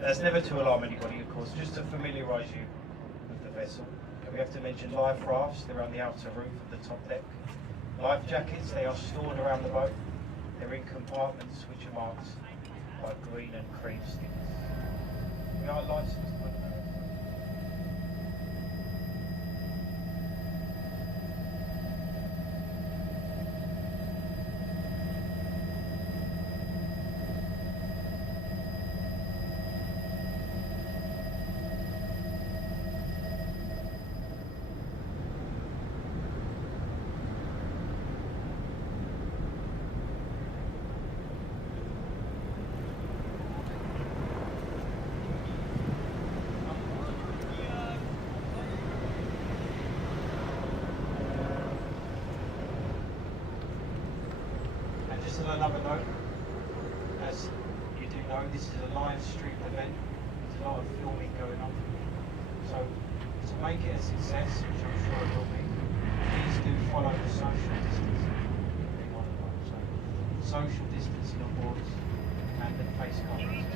That's never to alarm anybody, of course, just to familiarise you with the vessel. And we have to mention life rafts, they're on the outer roof of the top deck. Life jackets, they are stored around the boat. They're in compartments which are marked by green and cream stickers. We are licensed by the another note, as you do know, this is a live stream event. There's a lot of filming going on. So to make it a success, which I'm sure it will be, please do follow the social distancing. So social distancing on board and the face coverings.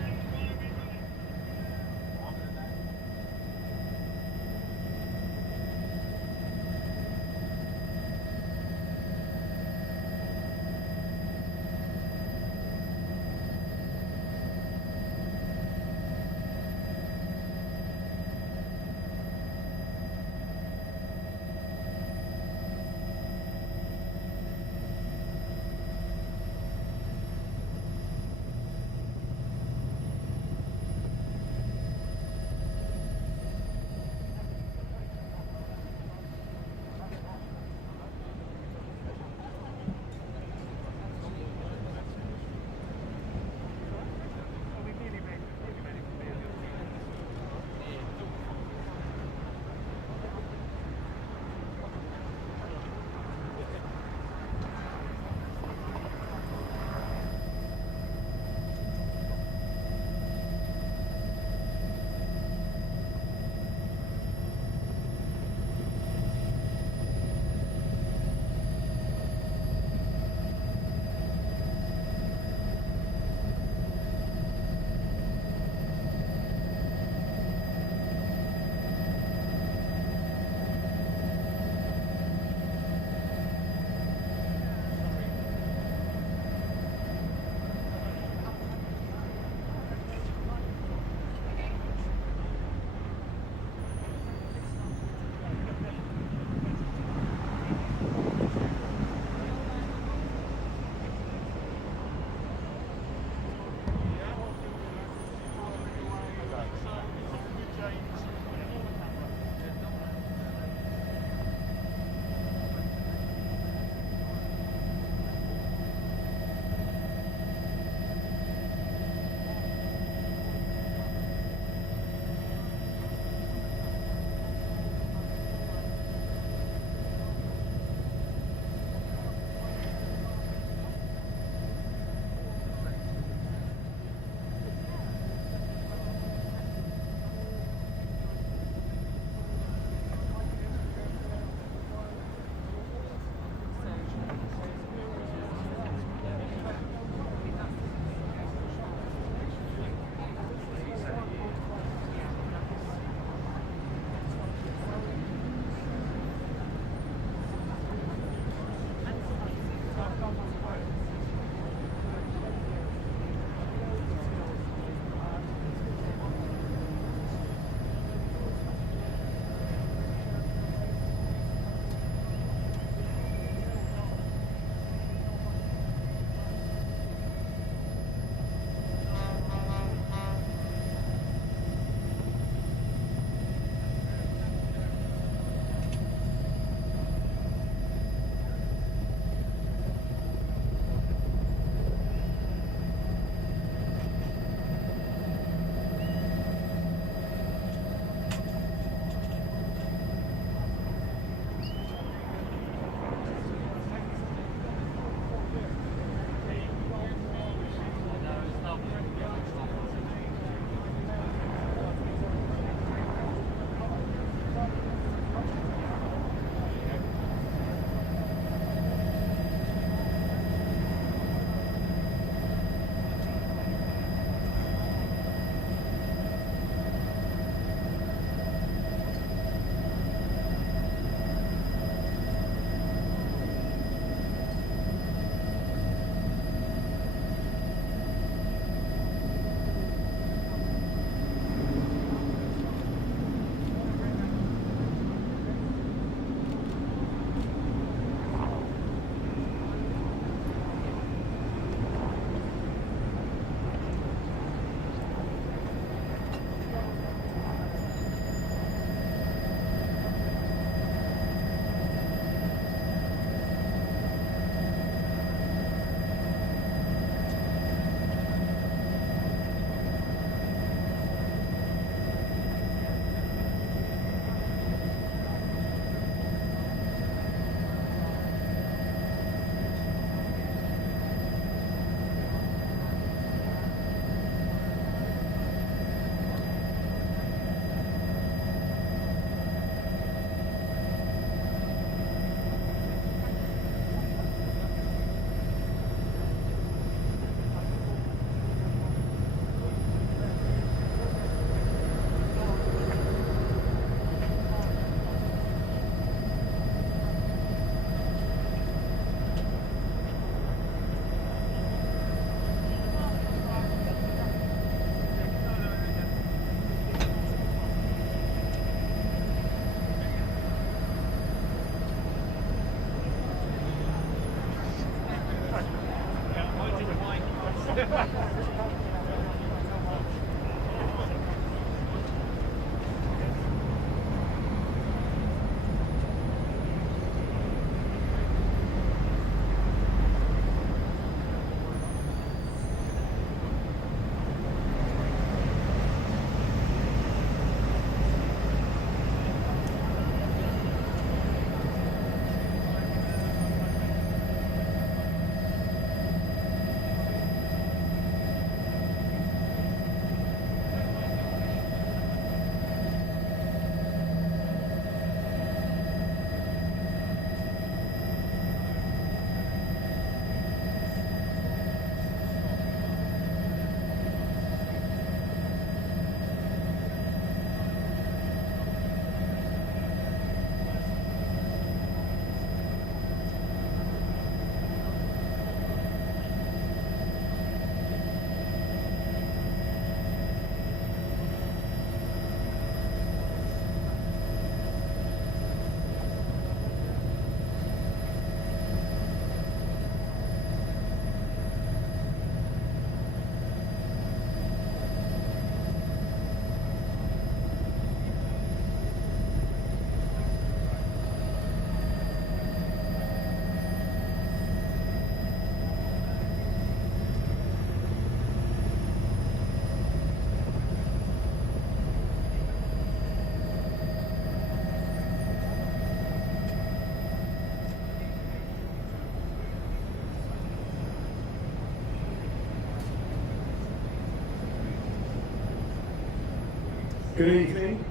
Good evening.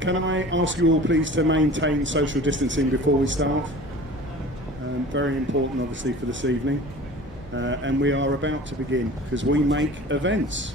Can I ask you all please to maintain social distancing before we start? Very important obviously for this evening. And we are about to begin because we make events.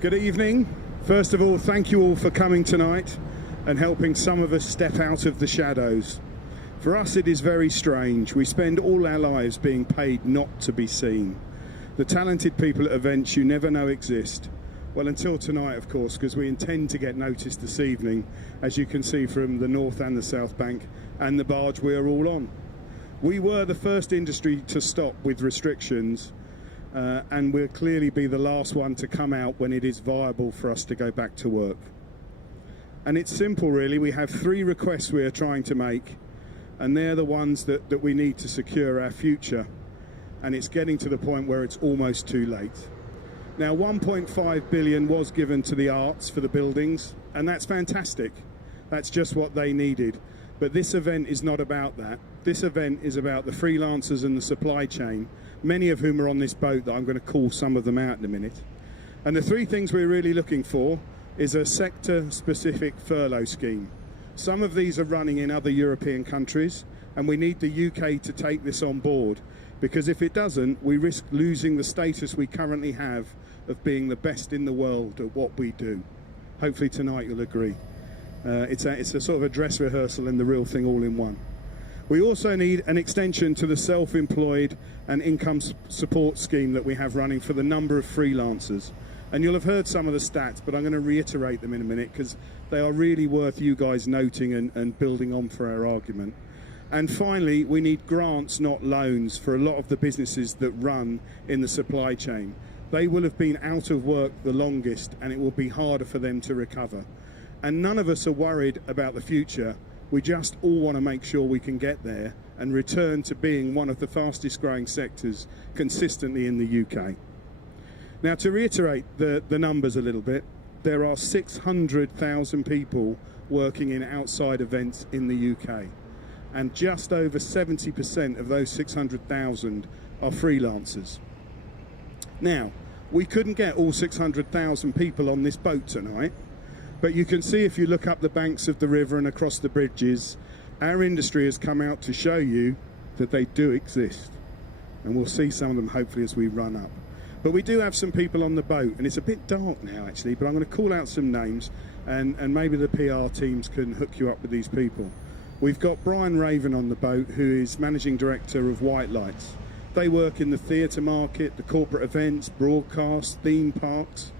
Good evening. First of all, thank you all for coming tonight and helping some of us step out of the shadows. For us, it is very strange. We spend all our lives being paid not to be seen. The talented people at events you never know exist. Well, until tonight, of course, because we intend to get noticed this evening, as you can see from the North and the South Bank and the barge we are all on. We were the first industry to stop with restrictions, and we'll clearly be the last one to come out when it is viable for us to go back to work. And it's simple, really. We have 3 requests we are trying to make, and they're the ones that we need to secure our future. And it's getting to the point where it's almost too late. Now, 1.5 billion was given to the arts for the buildings, and that's fantastic. That's just what they needed. But this event is not about that. This event is about the freelancers and the supply chain, many of whom are on this boat that I'm going to call some of them out in a minute. And the three things we're really looking for is a sector-specific furlough scheme. Some of these are running in other European countries, and we need the UK to take this on board, because if it doesn't, we risk losing the status we currently have of being the best in the world at what we do. Hopefully tonight you'll agree. It's a sort of a dress rehearsal and the real thing all in one. We also need an extension to the self-employed and income support scheme that we have running for the number of freelancers. And you'll have heard some of the stats, but I'm going to reiterate them in a minute because they are really worth you guys noting and building on for our argument. And finally, we need grants, not loans, for a lot of the businesses that run in the supply chain. They will have been out of work the longest, and it will be harder for them to recover. And none of us are worried about the future. We just all want to make sure we can get there and return to being one of the fastest growing sectors consistently in the UK. Now, to reiterate the numbers a little bit, there are 600,000 people working in outside events in the UK. And just over 70% of those 600,000 are freelancers. Now, we couldn't get all 600,000 people on this boat tonight, but you can see if you look up the banks of the river and across the bridges, our industry has come out to show you that they do exist. And we'll see some of them hopefully as we run up. But we do have some people on the boat, and it's a bit dark now actually, but I'm going to call out some names and maybe the PR teams can hook you up with these people. We've got Brian Raven on the boat, who is Managing Director of White Lights. They work in the theatre market, the corporate events, broadcast, theme parks.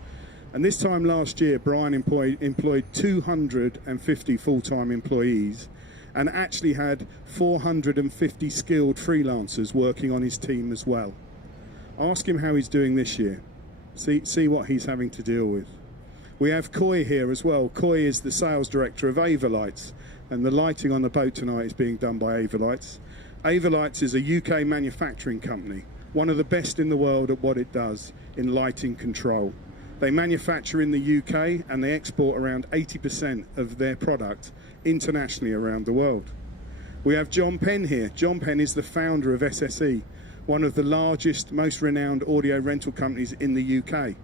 And this time last year, Brian employed 250 full-time employees and actually had 450 skilled freelancers working on his team as well. Ask him how he's doing this year. See what he's having to deal with. We have Coy here as well. Coy is the sales director of Ava Lights, and the lighting on the boat tonight is being done by Ava Lights. Ava Lights is a UK manufacturing company, one of the best in the world at what it does in lighting control. They manufacture in the UK and they export around 80% of their product internationally around the world. We have John Penn here. John Penn is the founder of SSE, one of the largest, most renowned audio rental companies in the UK.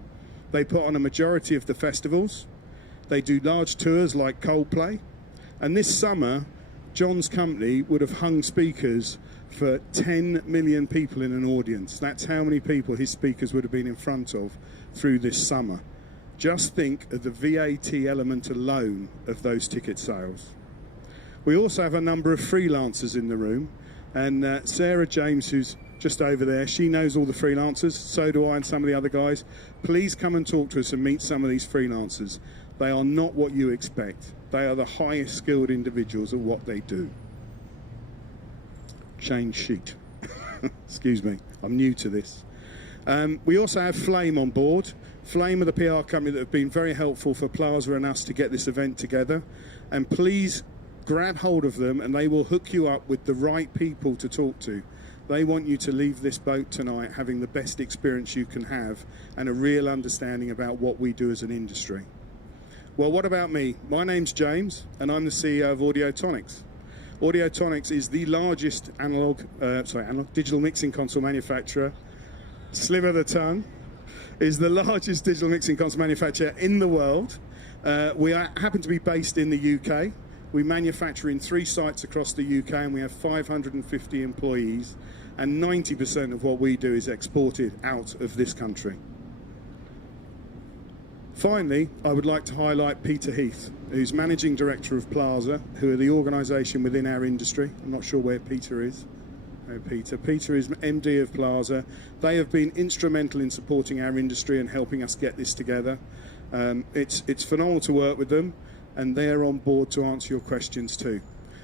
They put on a majority of the festivals. They do large tours like Coldplay. And this summer, John's company would have hung speakers for 10 million people in an audience. That's how many people his speakers would have been in front of through this summer. Just think of the VAT element alone of those ticket sales. We also have a number of freelancers in the room, and Sarah James, who's just over there, she knows all the freelancers, so do I and some of the other guys. Please come and talk to us and meet some of these freelancers. They are not what you expect. They are the highest skilled individuals at what they do. Change sheet. Excuse me, I'm new to this. We also have Flame on board. Flame are the PR company that have been very helpful for Plaza and us to get this event together. And please grab hold of them and they will hook you up with the right people to talk to. They want you to leave this boat tonight having the best experience you can have and a real understanding about what we do as an industry. Well, what about me? My name's James and I'm the CEO of Audiotonics. Audiotonics is the largest digital mixing console manufacturer. Slip of the tongue. Is the largest digital mixing console manufacturer in the world. We happen to be based in the UK. We manufacture in 3 sites across the UK and we have 550 employees, and 90% of what we do is exported out of this country. Finally, I would like to highlight Peter Heath, who's Managing Director of Plaza, who are the organisation within our industry. I'm not sure where Peter is. No, Peter. Peter is MD of Plaza. They have been instrumental in supporting our industry and helping us get this together. It's phenomenal to work with them, and they're on board to answer your questions too.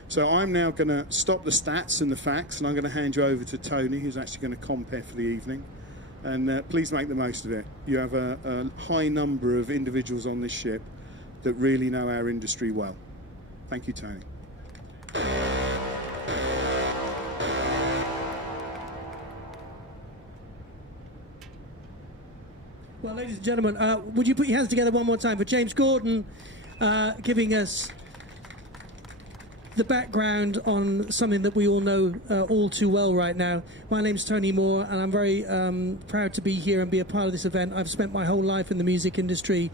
So I'm now going to stop the stats and the facts, and I'm going to hand you over to Tony, who's actually going to compare for the evening. And please make the most of it. You have a high number of individuals on this ship that really know our industry well. Thank you, Tony. Well, ladies and gentlemen, would you put your hands together one more time for James Gordon, giving us the background on something that we all know all too well right now. My name's Tony Moore, and I'm very proud to be here and be a part of this event. I've spent my whole life in the music industry,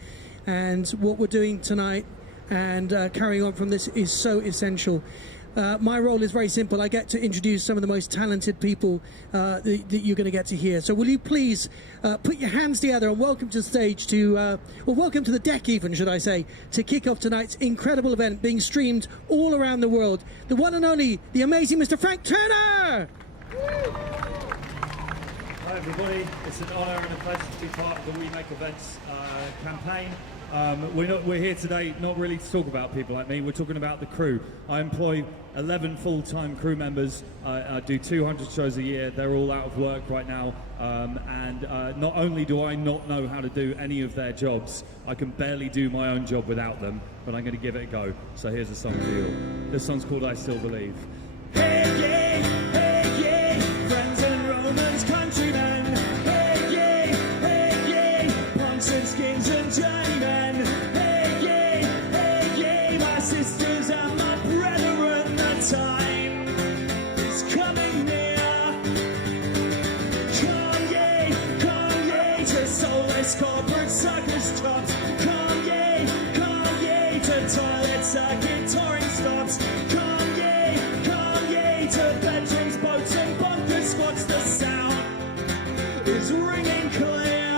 and what we're doing tonight and carrying on from this is so essential. My role is very simple. I get to introduce some of the most talented people that you're going to get to hear. So will you please put your hands together and welcome to the stage or welcome to the deck even, should I say, to kick off tonight's incredible event being streamed all around the world. The one and only, the amazing Mr. Frank Turner! Hi everybody, it's an honour and a pleasure to be part of the We Make Events campaign. We're here today not really to talk about people like me, we're talking about the crew. I employ 11 full-time crew members. I do 200 shows a year. They're all out of work right now, and not only do I not know how to do any of their jobs, I can barely do my own job without them, but I'm going to give it a go. So here's a song for you all. This song's called I Still Believe. Hey, yeah, friends and Romans, countrymen. Hey, yeah, punks and skins and journeymen. Hey, yeah, my sisters and my brethren, the time is coming near. Come, yeah, to soulless corporate circus tops. Come, yeah, to toilet circuit touring stops. Come, yeah, to bedrooms, boats and bunker squats. The sound is ringing clear.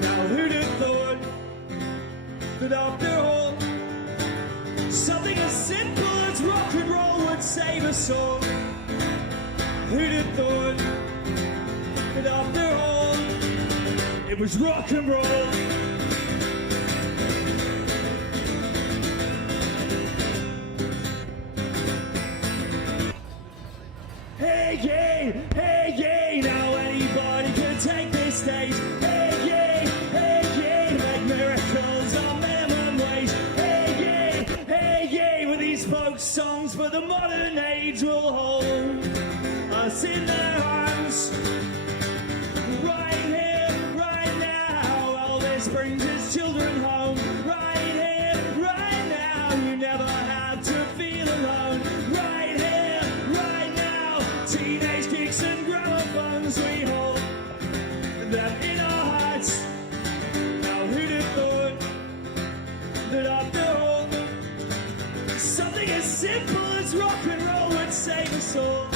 Now who'd have thought that after all, something as simple as rock and roll would save us all? Who'd have thought that after all, it was rock and roll? Hey, yeah, now anybody can take this stage. Hey, yeah, make miracles on minimum wage. Hey, yeah, with these folk songs for the modern age will hold us in their arms. Right here, right now, Elvis brings his children home. Right here, right now, you never have to feel alone. Right here, right now, teenage kicks and gramophones, we hold them in our hearts. Now who'd have thought that after all, something as simple as rock and roll would save us all?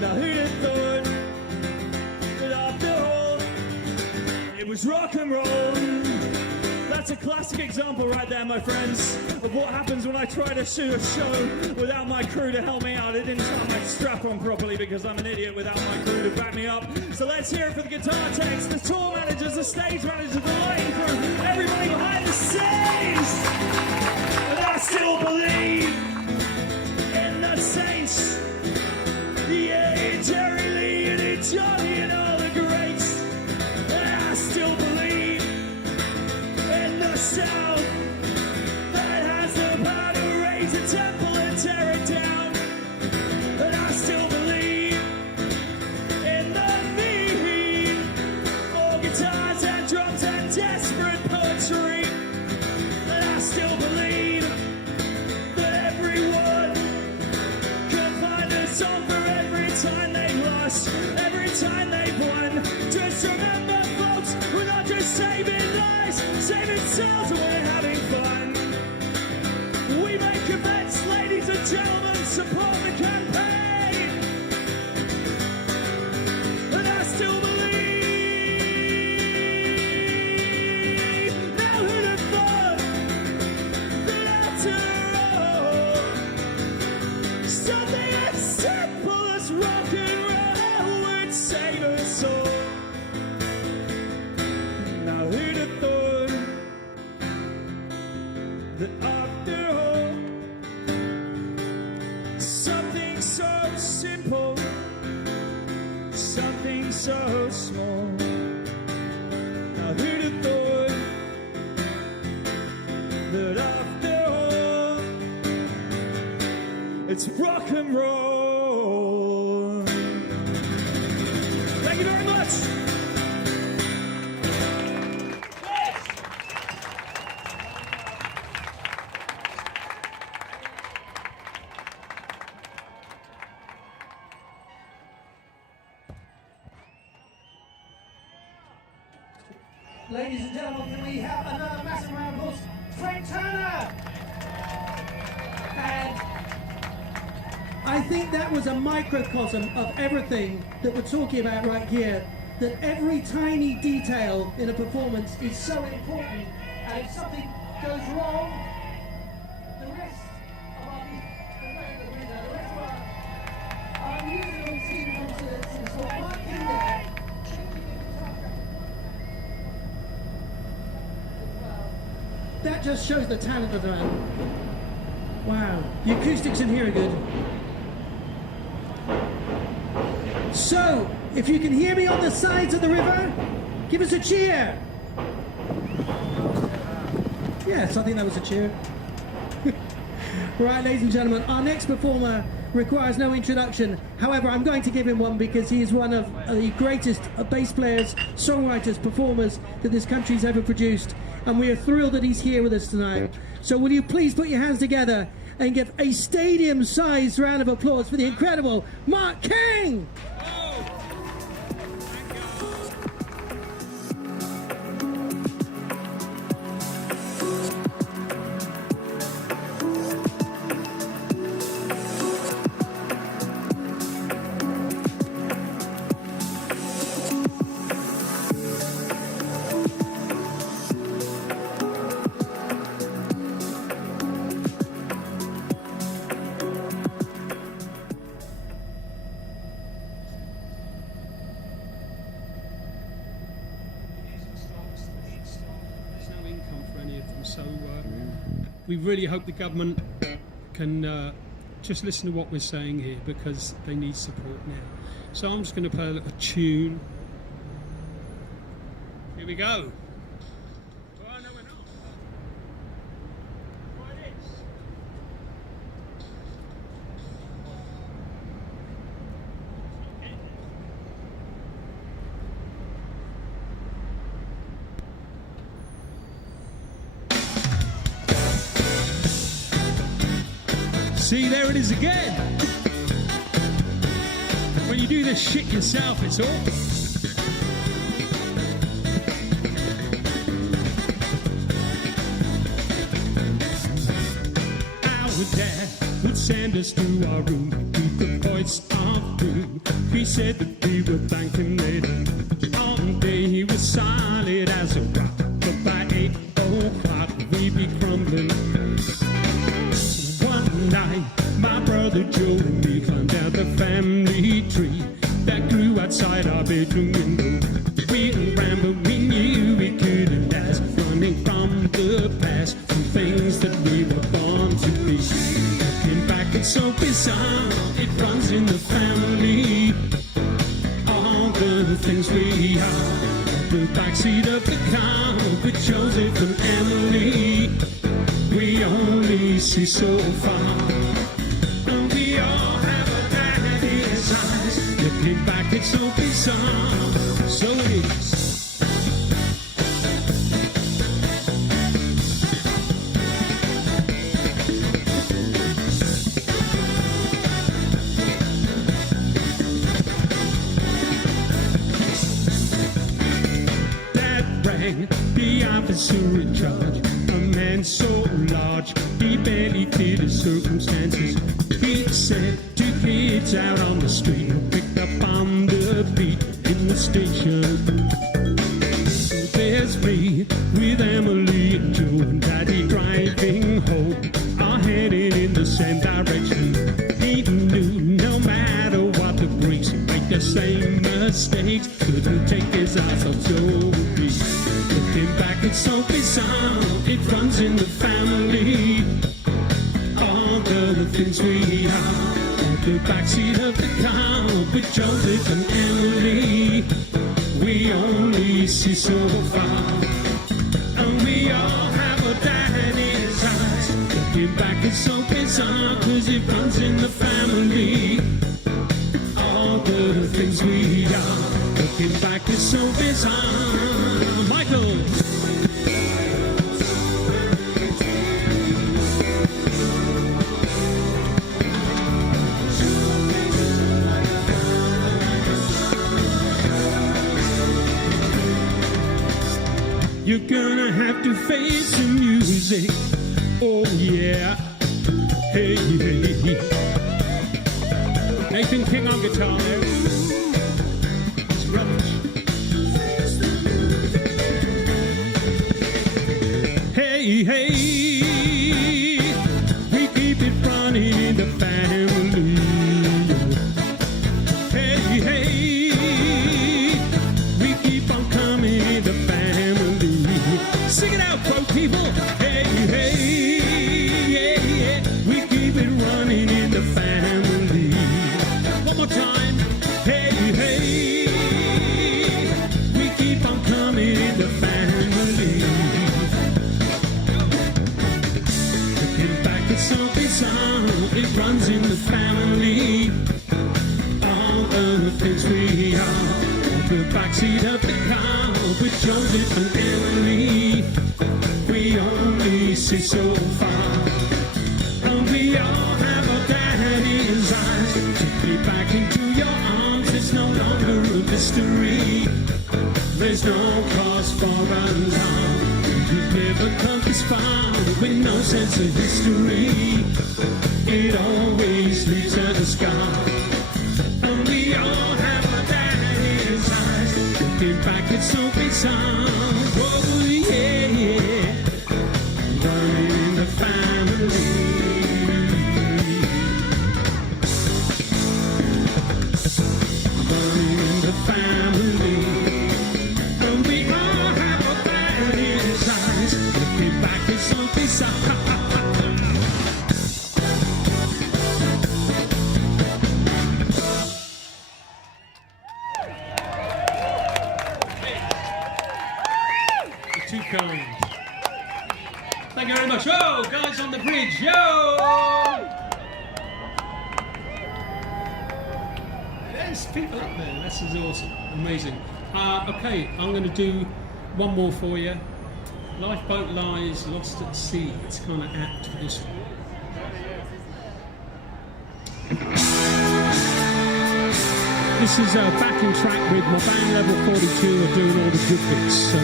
Now who'd have thought that after all, it was rock and roll? That's a classic example right there, my friends, of what happens when I try to shoot a show without my crew to help me out. I didn't tie my strap on properly because I'm an idiot without my crew to back me up. So let's hear it for the guitar techs, the tour managers, the stage managers, the lighting crew, everybody behind the scenes. And I still believe in the Saints. Yeah, Jerry Lee and Johnny and all the greats. And I still believe in the sound that has the power to raise a temple and tear it down. And I still believe in the need for guitars and drums and desperate poetry. And I still believe that everyone can find a song for every time they've lost, every time they've won. Just remember, folks, we're not just saving lives, saving souls, and we're having fun. We make events, ladies and gentlemen, support the campaign. And I still believe. Now who'd have thought that after all, something as simple as rock and roll would save us all? Now who'd have thought Ladies and gentlemen, can we have another massive round of applause? Frank Turner! And I think that was a microcosm of everything that we're talking about right here, that every tiny detail in a performance is so important, and if something goes wrong, the rest of our musical team concerts is what Mark in there. That just shows the talent of the man. Wow, the acoustics in here are good. So, if you can hear me on the sides of the river, give us a cheer. Yes, I think that was a cheer. Right, ladies and gentlemen, our next performer requires no introduction. However, I'm going to give him one because he is one of the greatest bass players, songwriters, performers that this country's ever produced. And we are thrilled that he's here with us tonight. So will you please put your hands together and give a stadium-sized round of applause for the incredible Mark King! We really hope the government can just listen to what we're saying here, because they need support now. So I'm just going to play a little tune. Here we go. Oh, no, we're not. Try this. See, there it is again. When you do this shit yourself, it's all. Our dad would send us to our room with the voice of doom. He said that we were thanking later. All day he was solid as a rock, but by 8 o'clock we'd be crumbling. Night, my brother Joe and me climbed out the family tree that grew outside our bedroom window. We ran, but we knew we couldn't last, running from the past, from things that we were born to be. Looking back, it's so bizarre, it runs in the family. All the things we are, the backseat of the car with Joseph and Emily. We only see so far, and we all have a daddy's eyes. Looking back, it's so bizarre, so it is. That rang the officer in charge. A man so large, he barely fit his circumstances. He said 2 kids out on the street, picked up on the beat in the station. There's me with Emily and Joe and Daddy driving home, all headed in the same direction. He knew no matter what the brakes, he'd make the same mistakes. Couldn't take his eyes off Joey. Looking back, it's so bizarre, it runs in the family. All the things we are, the backseat of the car with Joseph and Emily. We only see so far, and we all have a daddy's eyes. Looking back, it's so bizarre, cause it runs in the family. All the things we are, looking back, it's so bizarre. Michael. gonna have to face the music. Oh yeah. Hey, hey. Nathan King on guitar there. It's rubbish. Hey, hey. We keep it running in the family. Hey, hey. We keep on coming in the family. Sing it out, folk people. Hey, hey. Yeah, yeah. We keep it running in the family. One more time. Hey, hey. We keep on coming in the family. Looking back at something song, it runs in the family. All the things we are. The backseat of the car with Joseph and Emily. We only see so far. And we all have our daddy's eyes. Take me back into your arms. It's no longer a mystery. There's no cause for alarm. You've never come this far with no sense of history. It always leads to the scar. And we all have our daddy's eyes. Looking back at so bizarre. Oh yeah, yeah. Running in the family. Running in the family. And we all have our daddy's eyes. Looking back at so bizarre. Too kind. Thank you very much. Oh, guys on the bridge. Yo! There's people up there. This is awesome. Amazing. Okay, I'm going to do one more for you. Lifeboat Lies Lost at Sea. It's kind of apt for this one. This is a backing track with my band Level 42 are doing all the good bits. So,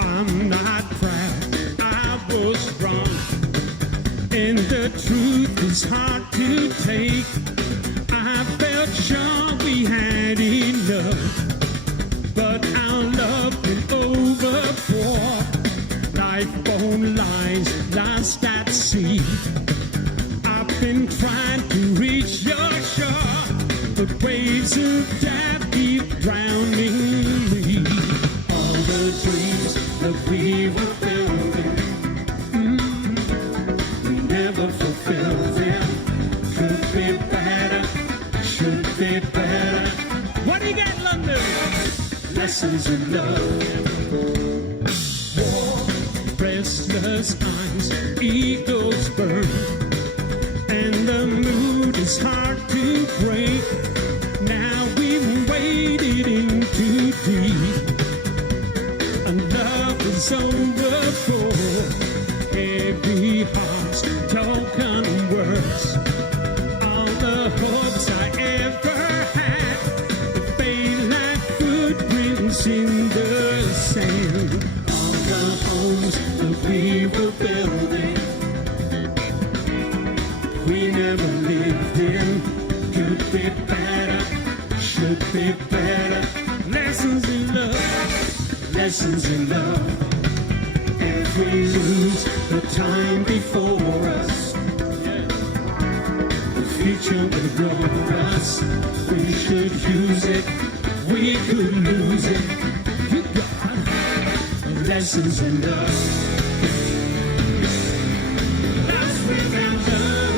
I'm not proud, I was wrong, and the truth is hard to take. I felt sure we had enough, but our love went overboard. Lifeboat lies lost at sea. I've been trying to reach your shore, but waves of death keep drowning me. All the dreams that we were building, we never fulfilled them. Could be better, should be better. What do you get, London? Lessons in love. War, restless eyes, egos burn, and the mood is hard to break. Now we've waded in too deep, and love is over for every heart's token words. All the hopes I ever had, they fade like footprints in the sand. All the homes that we were building, we never lived in. Could be better, should be better. Lessons in love, lessons in love. If we lose the time before us, the future will grow us. We should use it, we could lose it. You got lessons in love. Lost without love.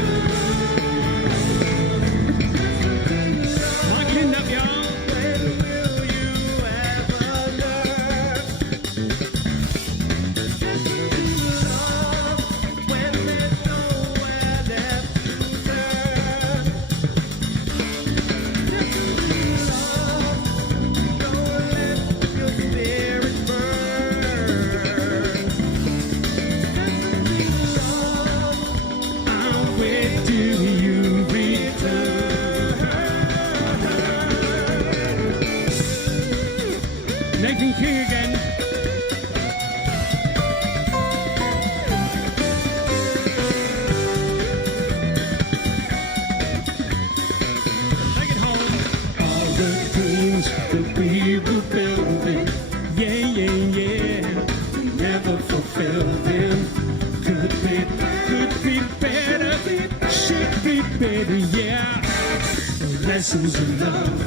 Marking up, y'all. When will you ever learn? Love when there's nowhere left to turn. King again. Take it home. All the dreams that we were building, yeah, yeah, yeah, we never fulfilled them. Could be better, should be better, yeah. The lessons of love,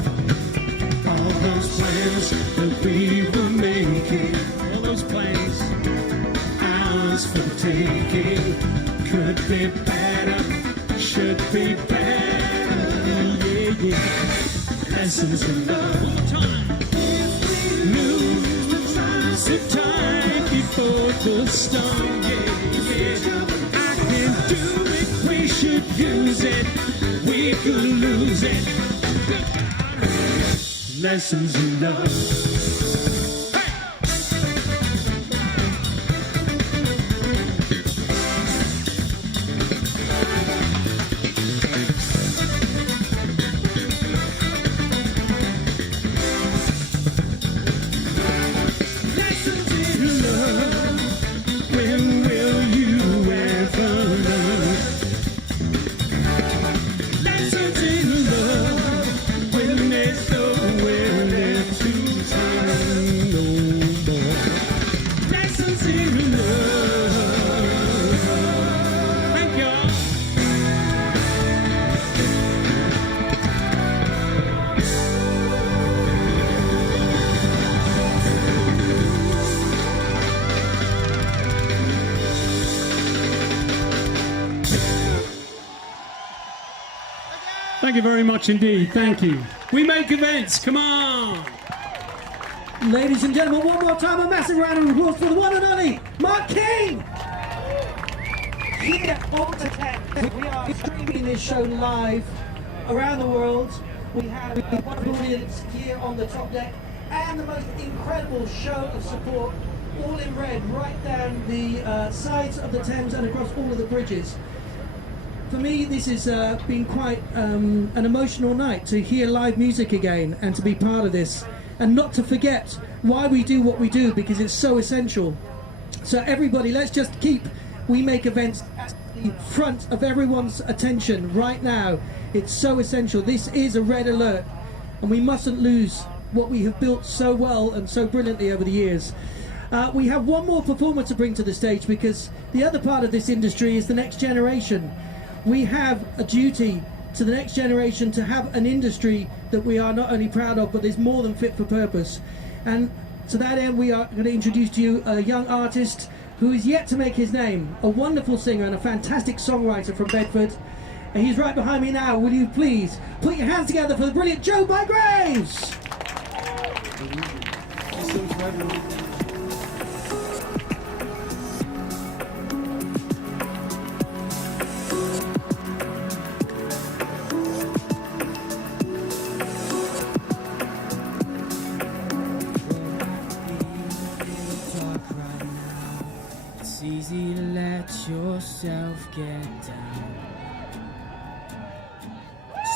all those plans that we were making, all those plans, ours for taking. Could be better, should be better, yeah, yeah. Lessons of love. Lose the time before the storm, yeah, yeah. I can do it, we should use it, we could lose it. Lessons in love. Thank you very much indeed. Thank you. We make events. Come on. Ladies and gentlemen, one more time, a massive round of applause for the one and only Mark King! Here on the Tech, we are streaming this show live around the world. We have a wonderful audience here on the top deck and the most incredible show of support, all in red, right down the sides of the Thames and across all of the bridges. For me, this has been quite an emotional night to hear live music again and to be part of this and not to forget why we do what we do, because it's so essential. So everybody, let's just keep We Make Events at the front of everyone's attention right now. It's so essential. This is a red alert and we mustn't lose what we have built so well and so brilliantly over the years. We have one more performer to bring to the stage because the other part of this industry is the next generation. We have a duty to the next generation to have an industry that we are not only proud of, but is more than fit for purpose. And to that end, we are going to introduce to you a young artist who is yet to make his name, a wonderful singer and a fantastic songwriter from Bedford. And he's right behind me now. Will you please put your hands together for the brilliant Joe Bygraves? Easy to let yourself get down.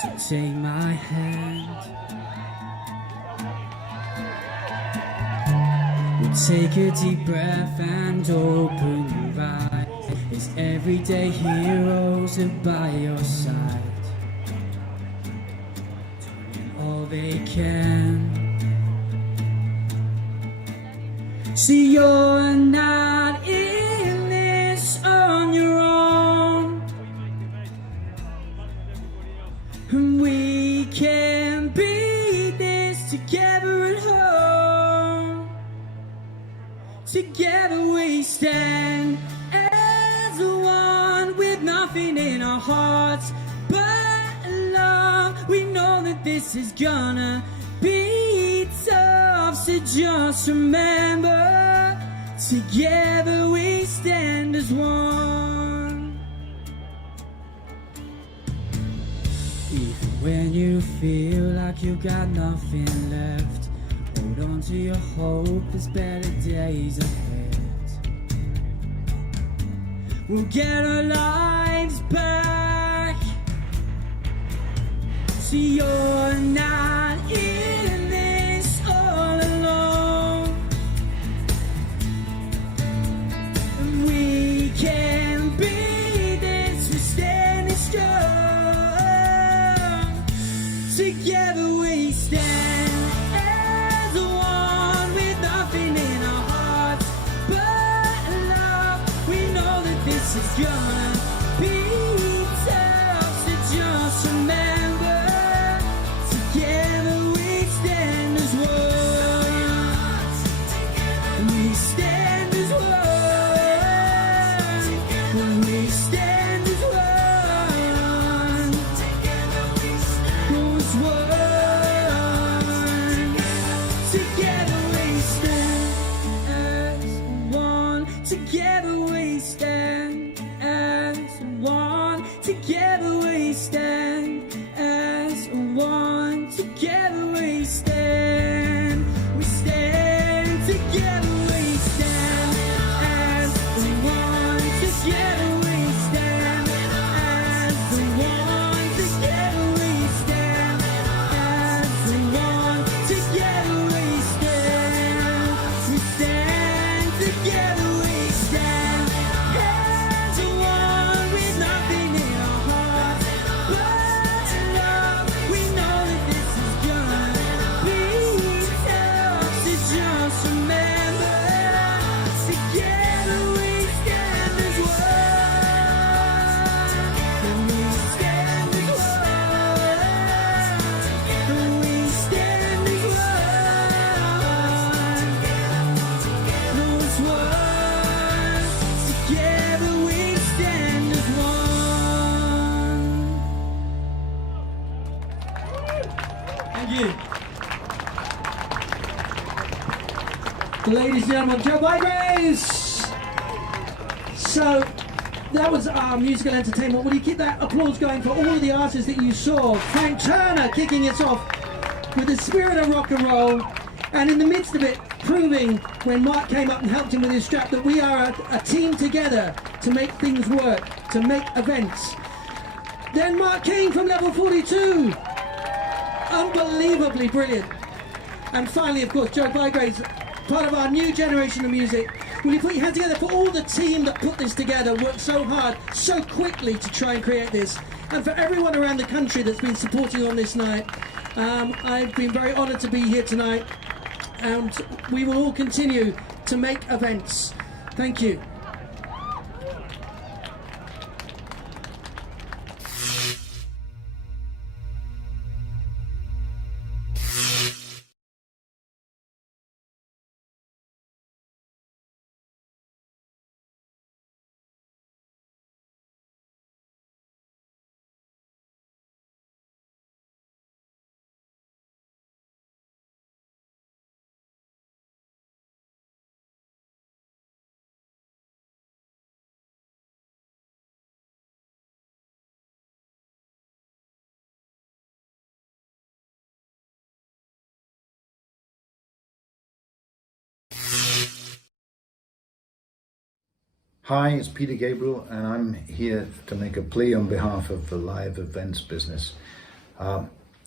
So take my hand. We'll take a deep breath and open your eyes. It's everyday heroes are by your side, doing all they can. See, you're not in this on your own, and we can beat this together at home. Together we stand as one, with nothing in our hearts but love. We know that this is gonna be tough, so just remember, together we stand as one. Even when you feel like you've got nothing left, hold on to your hope, there's better days ahead. We'll get our lives back. See, you're not in this all alone. gonna be tough. So just remember, together we stand as one. We stand as one. We stand as one. As one. Together we stand as one. Together we stand as one. Together we stand as one. Together we stand. We stand together. We stand as one. Together we stand as one. Together we stand as one. Together we stand. We stand together. We stand as one with nothing in our hearts but love. We know that this is gonna be tough. So just remember, together we stand as one. We stand as one. We stand as one. Together we stand as one. Thank you. Ladies and gentlemen, Joe Bygraves! So, that was our musical entertainment. Will you keep that applause going for all of the artists that you saw? Frank Turner kicking us off with the spirit of rock and roll, and in the midst of it, proving when Mark came up and helped him with his strap that we are a team together to make things work, to make events. Then Mark King from Level 42. Unbelievably brilliant. And finally, of course, Joe Bygraves, part of our new generation of music. Will you put your hands together for all the team that put this together, worked so hard, so quickly to try and create this, and for everyone around the country that's been supporting on this night. I've been very honoured to be here tonight, and we will all continue to make events. Thank you. Hi, it's Peter Gabriel, and I'm here to make a plea on behalf of the live events business.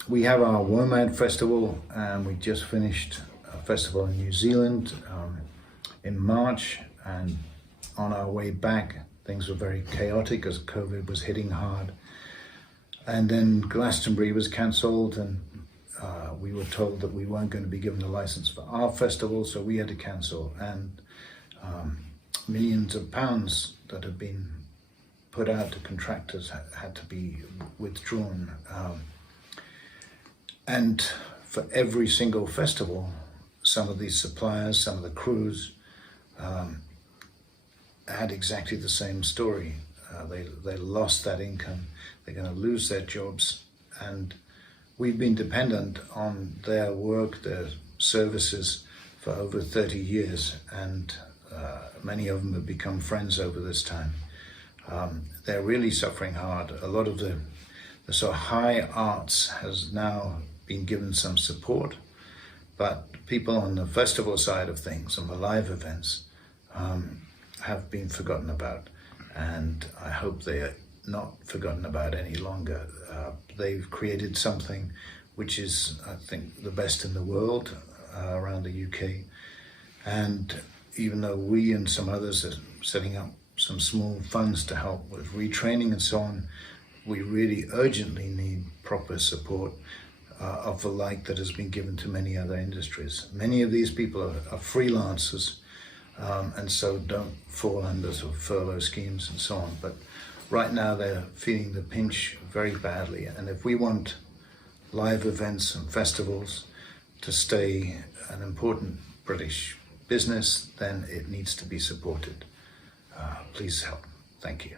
We have our WOMAD festival, and we just finished a festival in New Zealand in March, and on our way back things were very chaotic as COVID was hitting hard. And then Glastonbury was cancelled, and we were told that we weren't going to be given a license for our festival, so we had to cancel. And millions of pounds that had been put out to contractors had to be withdrawn. And for every single festival, some of these suppliers, some of the crews had exactly the same story. They lost that income, they're going to lose their jobs, and we've been dependent on their work, their services for over 30 years, and many of them have become friends over this time. They're really suffering hard. A lot of the sort of high arts has now been given some support, but people on the festival side of things, on the live events, have been forgotten about, and I hope they are not forgotten about any longer. They've created something which is, I think, the best in the world around the UK, and even though we and some others are setting up some small funds to help with retraining and so on, we really urgently need proper support of the like that has been given to many other industries. Many of these people are freelancers and so don't fall under sort of furlough schemes and so on. But right now they're feeling the pinch very badly, and if we want live events and festivals to stay an important British business, then it needs to be supported. Please help. Thank you.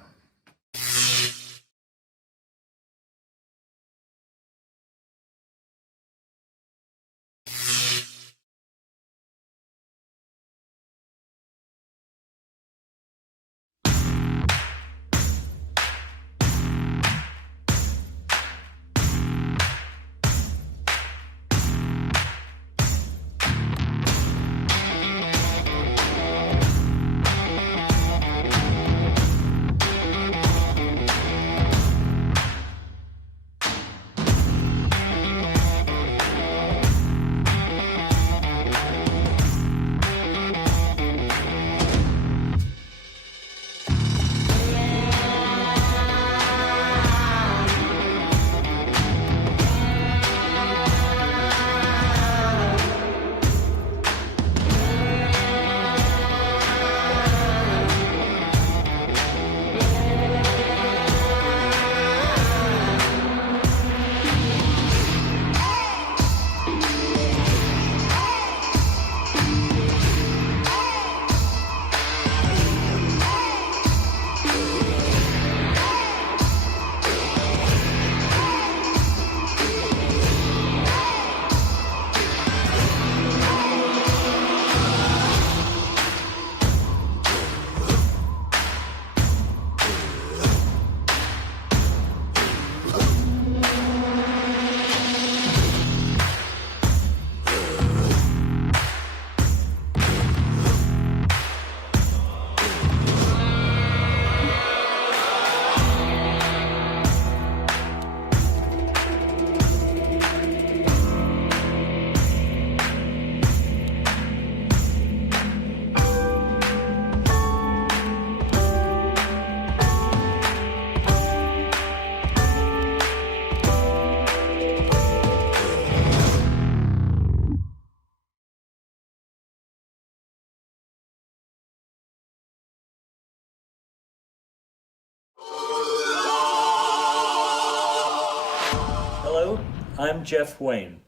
Hello, I'm Jeff Wayne,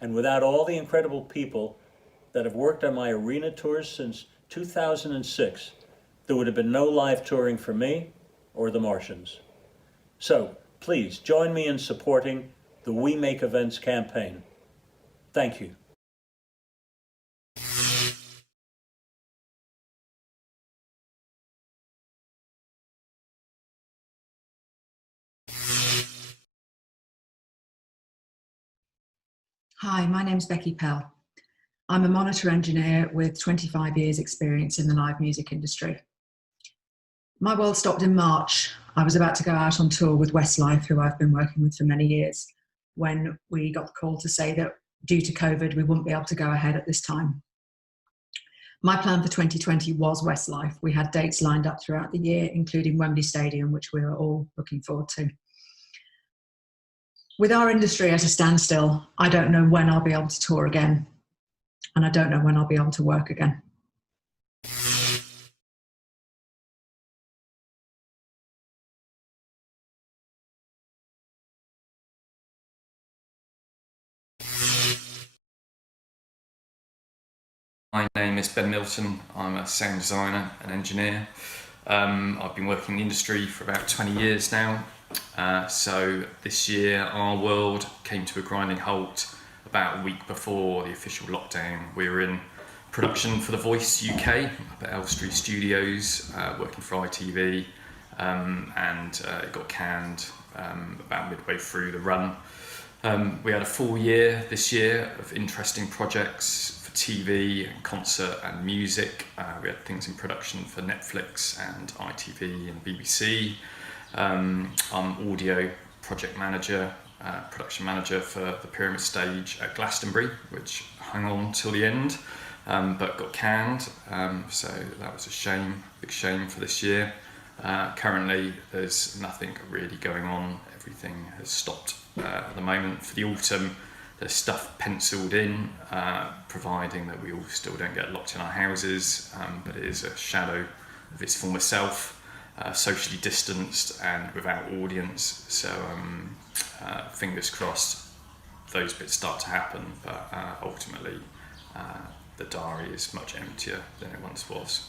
and without all the incredible people that have worked on my arena tours since 2006, there would have been no live touring for me or the Martians. So please join me in supporting the We Make Events campaign. Thank you. Hi, my name's Becky Pell. I'm a monitor engineer with 25 years experience in the live music industry. My world stopped in March. I was about to go out on tour with Westlife, who I've been working with for many years, when we got the call to say that due to COVID, we wouldn't be able to go ahead at this time. My plan for 2020 was Westlife. We had dates lined up throughout the year, including Wembley Stadium, which we were all looking forward to. With our industry at a standstill, I don't know when I'll be able to tour again, and I don't know when I'll be able to work again. My name is Ben Milton. I'm a sound designer and engineer. I've been working in the industry for about 20 years now. So this year our world came to a grinding halt about a week before the official lockdown. We were in production for The Voice UK up at Elstree Studios, working for ITV, and it got canned about midway through the run. We had a full year this year of interesting projects for TV and concert and music. We had things in production for Netflix and ITV and BBC. I'm audio project manager, production manager for the Pyramid Stage at Glastonbury, which hung on till the end, but got canned. So that was a shame, big shame for this year. Currently, there's nothing really going on. Everything has stopped at the moment. For the autumn, There's stuff penciled in, providing that we all still don't get locked in our houses, but it is a shadow of its former self, socially distanced and without audience. So fingers crossed those bits start to happen, but ultimately the diary is much emptier than it once was.